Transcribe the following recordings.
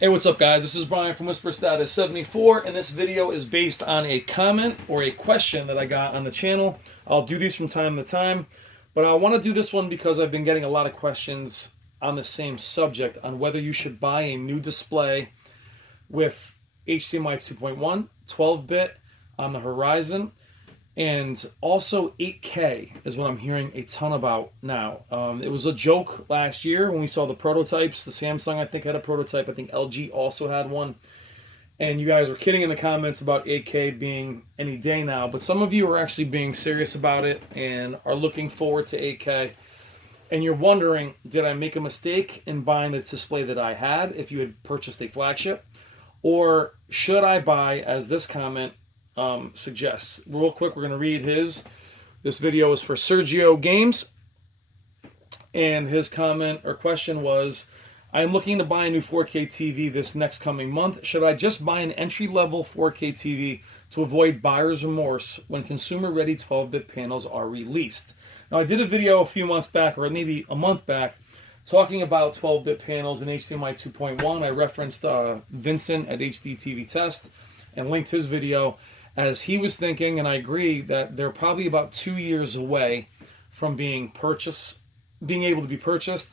Hey, what's up, guys? This is Brian from Whisper Status 74, and this video is based on a comment or a question that I got on the channel. I'll do these from time to time, but I want to do this one because I've been getting a lot of questions on the same subject on whether you should buy a new display with HDMI 2.1, 12-bit on the horizon, and also 8K is what I'm hearing a ton about now. It was a joke last year when we saw the prototypes. The Samsung, I think, had a prototype. I think LG also had one. And you guys were kidding in the comments about 8K being any day now. But some of you are actually being serious about it and are looking forward to 8K. And you're wondering, did I make a mistake in buying the display that I had if you had purchased a flagship? Or should I buy, as this comment suggests. Real quick, we're going to read his. This video is for Sergio Games, and his comment or question was, I'm looking to buy a new 4K TV this next coming month. Should I just buy an entry-level 4K TV to avoid buyer's remorse when consumer-ready 12-bit panels are released? Now, I did a video a few months back, or maybe a month back, talking about 12-bit panels and HDMI 2.1. I referenced Vincent at HD TV Test and linked his video, as he was thinking, and I agree, that they're probably about 2 years away from being able to be purchased,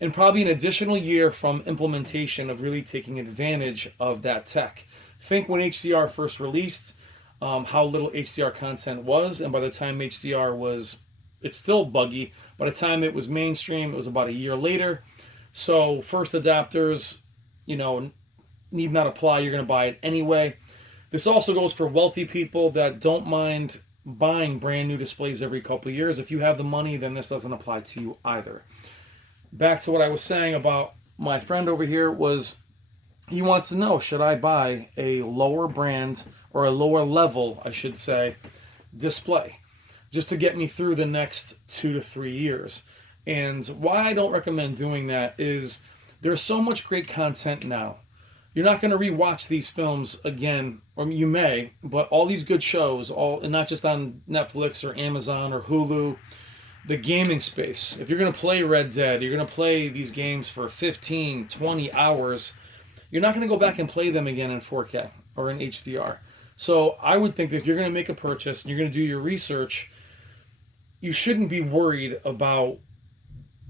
and probably an additional year from implementation of really taking advantage of that tech. Think when HDR first released, how little HDR content was, and by the time HDR was, it's still buggy. By the time it was mainstream, it was about a year later. So first adapters, need not apply. You're going to buy it anyway. This also goes for wealthy people that don't mind buying brand new displays every couple of years. If you have the money, then this doesn't apply to you either. Back to what I was saying about my friend over here was, he wants to know, should I buy a lower brand or a lower level, I should say, display just to get me through the next 2 to 3 years? And why I don't recommend doing that is there's so much great content now. You're not going to rewatch these films again, or you may, but all these good shows, and not just on Netflix or Amazon or Hulu, the gaming space. If you're going to play Red Dead, you're going to play these games for 15, 20 hours, you're not going to go back and play them again in 4K or in HDR. So I would think that if you're going to make a purchase and you're going to do your research, you shouldn't be worried about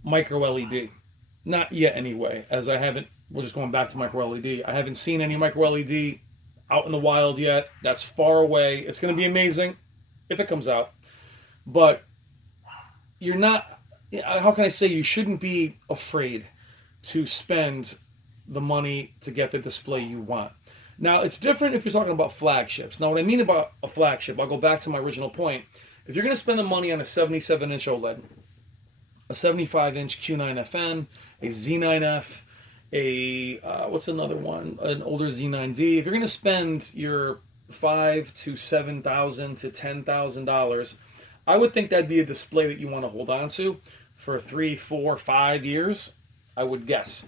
micro LED. Not yet anyway, as I haven't, we're just going back to micro LED. I haven't seen any micro LED out in the wild yet. That's far away. It's going to be amazing if it comes out. But you're not, how can I say, you shouldn't be afraid to spend the money to get the display you want. Now, it's different if you're talking about flagships. Now, what I mean about a flagship, I'll go back to my original point. If you're going to spend the money on a 77-inch OLED, a 75-inch Q9FN, a Z9F, what's another one? An older Z9D. If you're going to spend your $5,000 to $7,000 to $10,000, I would think that'd be a display that you want to hold on to for 3, 4, 5 years, I would guess.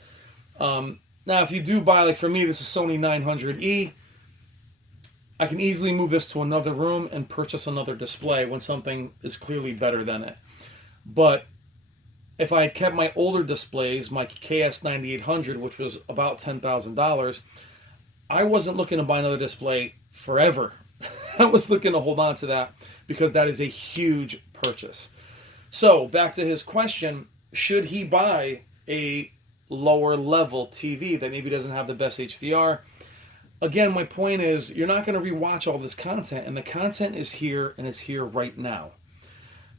Now, if you do buy, like for me, this is Sony 900E, I can easily move this to another room and purchase another display when something is clearly better than it. But if I had kept my older displays, my KS9800, which was about $10,000, I wasn't looking to buy another display forever. I was looking to hold on to that because that is a huge purchase. So back to his question, should he buy a lower level TV that maybe doesn't have the best HDR? Again, my point is, you're not going to rewatch all this content, and the content is here, and it's here right now.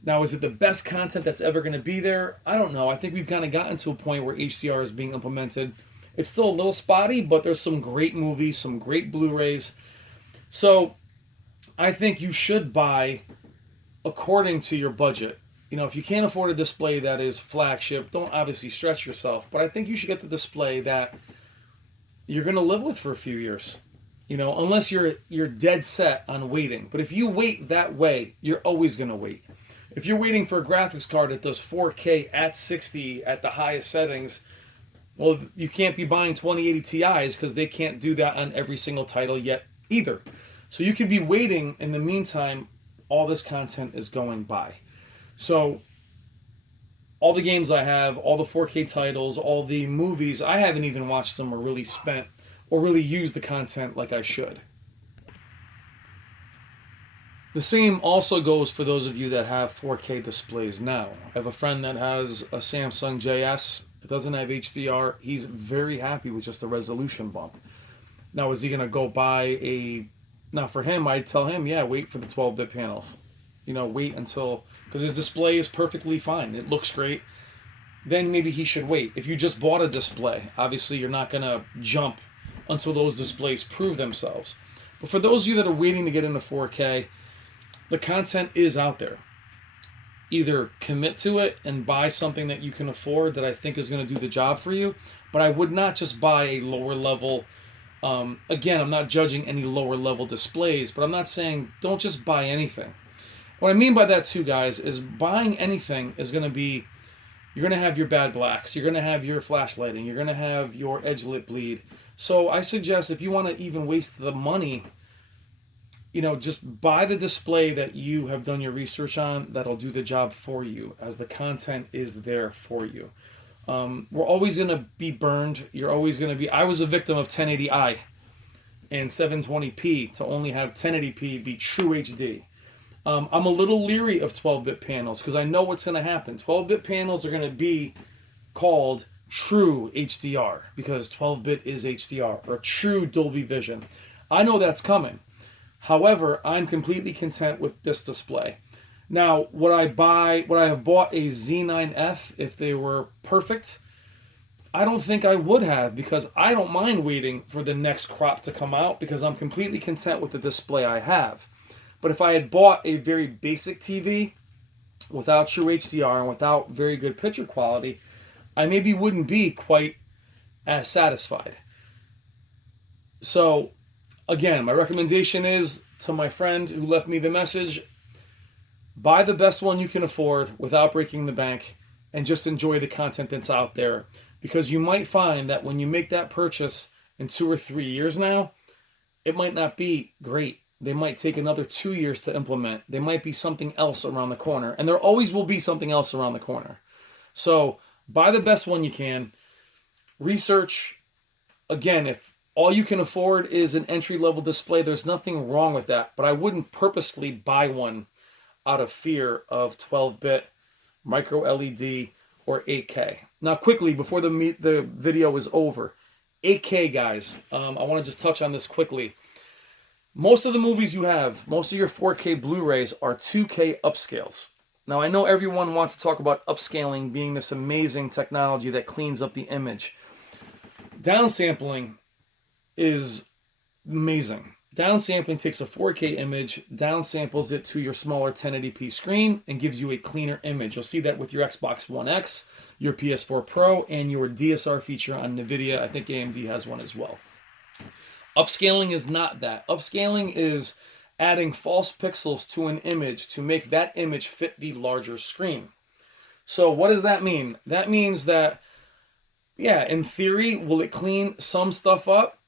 Now, is it the best content that's ever going to be there? I don't know. I think we've kind of gotten to a point where HDR is being implemented. It's still a little spotty, but there's some great movies, some great Blu-rays. So I think you should buy according to your budget. If you can't afford a display that is flagship, don't obviously stretch yourself. But I think you should get the display that you're going to live with for a few years. Unless you're dead set on waiting. But if you wait that way, you're always going to wait. If you're waiting for a graphics card that does 4K at 60 at the highest settings, well, you can't be buying 2080 Ti's because they can't do that on every single title yet either. So you could be waiting. In the meantime, all this content is going by. So all the games I have, all the 4K titles, all the movies, I haven't even watched them or really spent or really used the content like I should. The same also goes for those of you that have 4K displays now. I have a friend that has a Samsung JS. It doesn't have HDR. He's very happy with just the resolution bump. Now, is he going to go buy a... Now, for him, I'd tell him, yeah, wait for the 12-bit panels. You know, wait until... Because his display is perfectly fine. It looks great. Then maybe he should wait. If you just bought a display, obviously you're not going to jump until those displays prove themselves. But for those of you that are waiting to get into 4K, the content is out there. Either commit to it and buy something that you can afford that I think is going to do the job for you. But I would not just buy a lower level... again, I'm not judging any lower level displays, but I'm not saying don't just buy anything. What I mean by that too, guys, is buying anything is going to be, you're going to have your bad blacks, you're going to have your flash lighting, you're going to have your edge lit bleed. So I suggest if you want to even waste the money, you know, just buy the display that you have done your research on that'll do the job for you, as the content is there for you. We're always going to be burned. You're always going to be... I was a victim of 1080i and 720p to only have 1080p be true HD. I'm a little leery of 12-bit panels because I know what's going to happen. 12-bit panels are going to be called true HDR because 12-bit is HDR, or true Dolby Vision. I know that's coming. However, I'm completely content with this display. Now, would I have bought a Z9F if they were perfect? I don't think I would have, because I don't mind waiting for the next crop to come out because I'm completely content with the display I have. But if I had bought a very basic TV without true HDR and without very good picture quality, I maybe wouldn't be quite as satisfied. So, again, my recommendation is to my friend who left me the message, buy the best one you can afford without breaking the bank and just enjoy the content that's out there. Because you might find that when you make that purchase in 2 or 3 years now, it might not be great. They might take another 2 years to implement. There might be something else around the corner. And there always will be something else around the corner. So buy the best one you can. Research. Again, if all you can afford is an entry-level display, there's nothing wrong with that. But I wouldn't purposely buy one out of fear of 12-bit, micro LED, or 8K. Now, quickly, before the video is over, 8K, guys, I want to just touch on this quickly. Most of the movies you have, most of your 4K Blu-rays are 2K upscales. Now, I know everyone wants to talk about upscaling being this amazing technology that cleans up the image. Downsampling is amazing. Downsampling takes a 4K image, downsamples it to your smaller 1080p screen, and gives you a cleaner image. You'll see that with your Xbox One X, your PS4 Pro, and your DSR feature on NVIDIA. I think AMD has one as well. Upscaling is not that. Upscaling is adding false pixels to an image to make that image fit the larger screen. So what does that mean? That means that, yeah, in theory, will it clean some stuff up?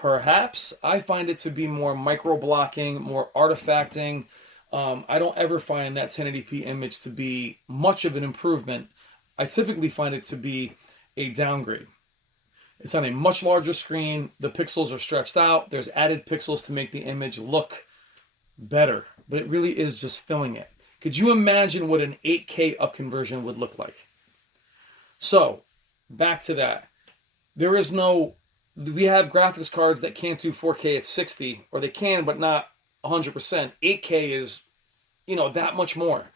Perhaps. I find it to be more micro-blocking, more artifacting. I don't ever find that 1080p image to be much of an improvement. I typically find it to be a downgrade. It's on a much larger screen. The pixels are stretched out. There's added pixels to make the image look better. But it really is just filling it. Could you imagine what an 8K upconversion would look like? So, back to that. There is no... We have graphics cards that can't do 4K at 60, or they can, but not 100%. 8K is, you know, that much more.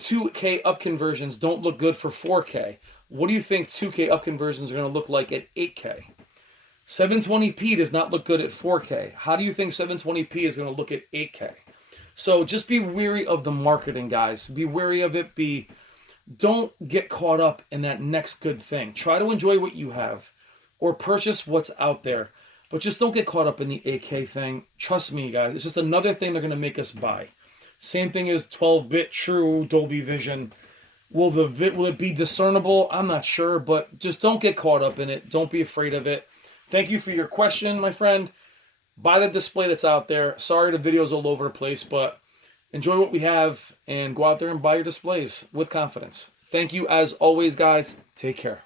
2K upconversions don't look good for 4K. What do you think 2K upconversions are going to look like at 8K? 720p does not look good at 4K. How do you think 720p is going to look at 8K? So just be wary of the marketing, guys. Be wary of it. Don't get caught up in that next good thing. Try to enjoy what you have, or purchase what's out there. But just don't get caught up in the 8K thing. Trust me, guys. It's just another thing they're going to make us buy. Same thing as 12-bit true Dolby Vision. Will it be discernible? I'm not sure, but just don't get caught up in it. Don't be afraid of it. Thank you for your question, my friend. Buy the display that's out there. Sorry the video's all over the place, but enjoy what we have and go out there and buy your displays with confidence. Thank you as always, guys. Take care.